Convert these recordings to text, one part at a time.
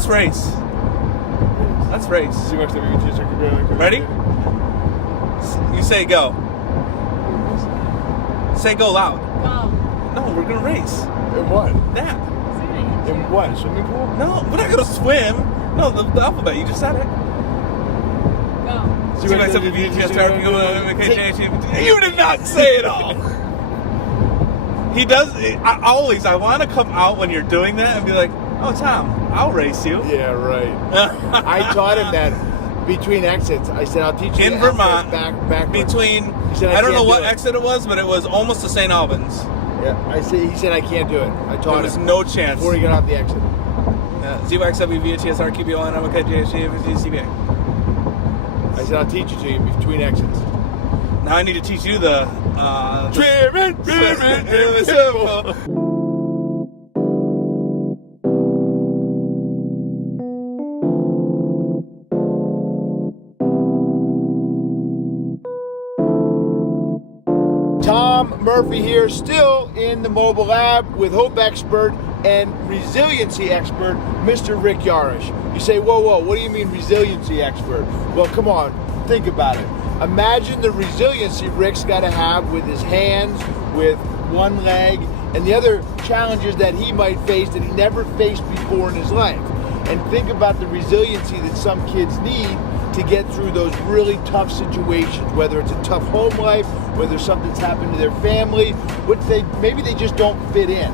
Let's race. Let's race. Ready? You say go. Say go loud. Go. No, we're gonna race. In what? Nap. In what? Swimming pool? No, we're not gonna swim. No, the alphabet. You just said it. Go. You did not say it all. He does. I want to come out when you're doing that and be like, "Oh, Tom, I'll race you." Yeah, right. I taught him that between exits. I said, "I'll teach you in Vermont, backwards." Between, said, I don't know can't what do it. exit it was, but it was almost to St. Albans. Yeah, he said I can't do it. I taught There was him no chance. before he got off the exit. ZYXW, VHSR, QBON, CBA. I said I'll teach it to you between exits. Now I need to teach you the Tom Murphy here, still in the mobile lab with Hope expert and resiliency expert, Mr. Rick Yarish. You say, whoa, what do you mean resiliency expert? Well, come on, think about it. Imagine the resiliency Rick's got to have with his hands, with one leg, and the other challenges that he might face that he never faced before in his life. And think about the resiliency that some kids need to get through those really tough situations, whether it's a tough home life, whether something's happened to their family, maybe they just don't fit in.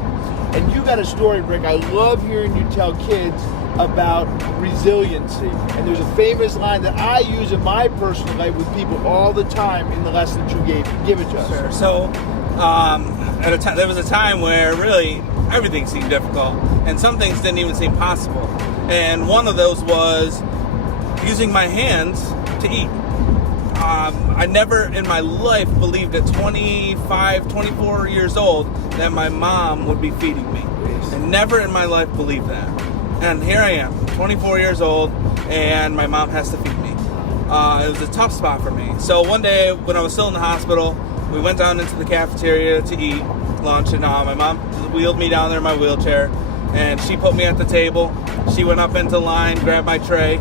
And you got a story, Rick. I love hearing you tell kids about resiliency. And there's a famous line that I use in my personal life with people all the time in the lessons you gave. Give it to us. Sure. So, there was a time where really everything seemed difficult, and some things didn't even seem possible. And one of those was using my hands to eat. I never in my life believed at 25, 24 years old that my mom would be feeding me. I never in my life believed that. And here I am, 24 years old, and my mom has to feed me. It was a tough spot for me. So one day when I was still in the hospital, we went down into the cafeteria to eat lunch, and my mom wheeled me down there in my wheelchair, and she put me at the table. She went up into line, grabbed my tray,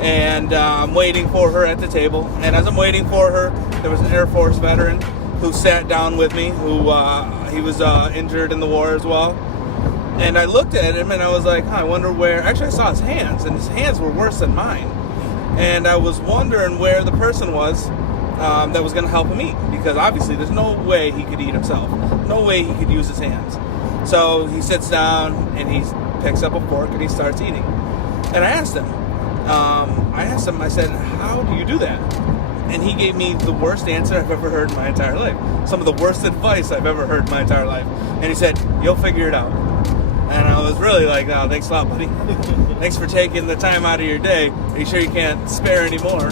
and I'm waiting for her at the table. And as I'm waiting for her, there was an Air Force veteran who sat down with me, who he was injured in the war as well. And I looked at him and I was like, I wonder where, actually I saw his hands, and his hands were worse than mine. And I was wondering where the person was that was going to help him eat, because obviously there's no way he could eat himself. No way he could use his hands. So he sits down and he picks up a fork and he starts eating. And I asked him, I said, how do you do that? And he gave me the worst answer I've ever heard in my entire life. Some of the worst advice I've ever heard in my entire life. And he said, you'll figure it out. And I was really like, oh, thanks a lot, buddy. Thanks for taking the time out of your day. Are you sure you can't spare any more?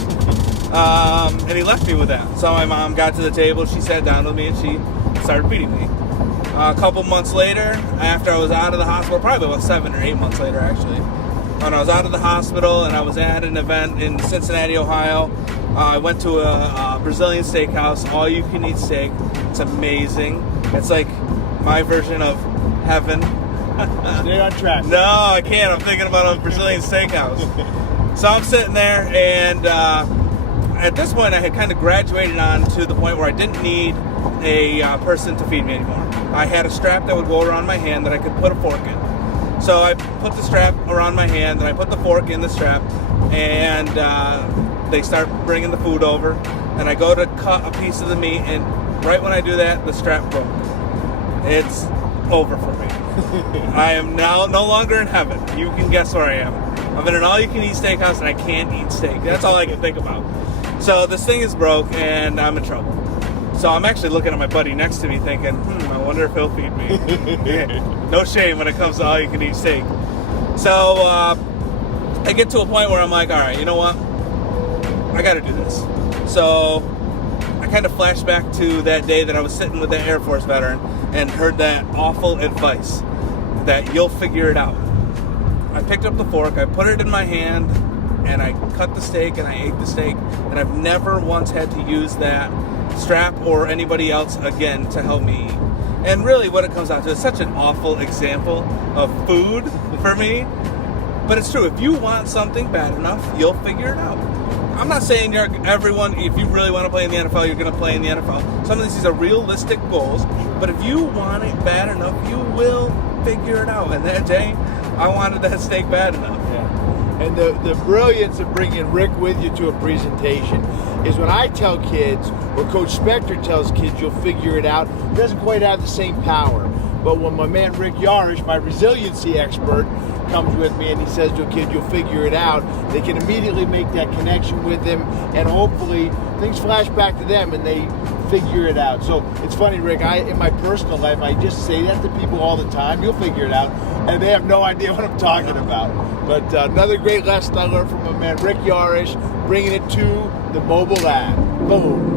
And he left me with that. So my mom got to the table, she sat down with me, and she started feeding me. A couple months later, after I was out of the hospital, probably about 7 or 8 months later, actually, when I was out of the hospital and I was at an event in Cincinnati, Ohio, I went to a Brazilian steakhouse, all-you-can-eat steak. It's amazing. It's like my version of heaven. Stay on track. No, I can't. I'm thinking about a Brazilian steakhouse. So I'm sitting there, and at this point, I had kind of graduated on to the point where I didn't need a person to feed me anymore. I had a strap that would go around my hand that I could put a fork in. So I put the strap around my hand, and I put the fork in the strap, and they start bringing the food over, and I go to cut a piece of the meat, and right when I do that, the strap broke. It's over for me. I am now no longer in heaven. You can guess where I am. I'm in an all-you-can-eat steakhouse, and I can't eat steak. That's all I can think about. So this thing is broke, and I'm in trouble. So I'm actually looking at my buddy next to me thinking, I wonder if he'll feed me. No shame when it comes to all-you-can-eat steak. So I get to a point where I'm like, all right, you know what? I got to do this. So I kind of flash back to that day that I was sitting with that Air Force veteran and heard that awful advice that you'll figure it out. I picked up the fork, I put it in my hand, and I cut the steak and I ate the steak, and I've never once had to use that strap or anybody else again to help me eat. And really what it comes down to is such an awful example of food for me, But it's true. If you want something bad enough, you'll figure it out. I'm not saying everyone, if you really want to play in the NFL, you're going to play in the NFL. Some of these are realistic goals. But if you want it bad enough, you will figure it out. And that day, I wanted that steak bad enough. Yeah. And the brilliance of bringing Rick with you to a presentation is when I tell kids, or Coach Spector tells kids, you'll figure it out, it doesn't quite have the same power. But when my man Rick Yarish, my resiliency expert, comes with me and he says to a kid, you'll figure it out, they can immediately make that connection with him, and hopefully things flash back to them and they figure it out. So it's funny, Rick, in my personal life, I just say that to people all the time, you'll figure it out, and they have no idea what I'm talking about. But another great lesson I learned from my man Rick Yarish, bringing it to the mobile lab. Boom.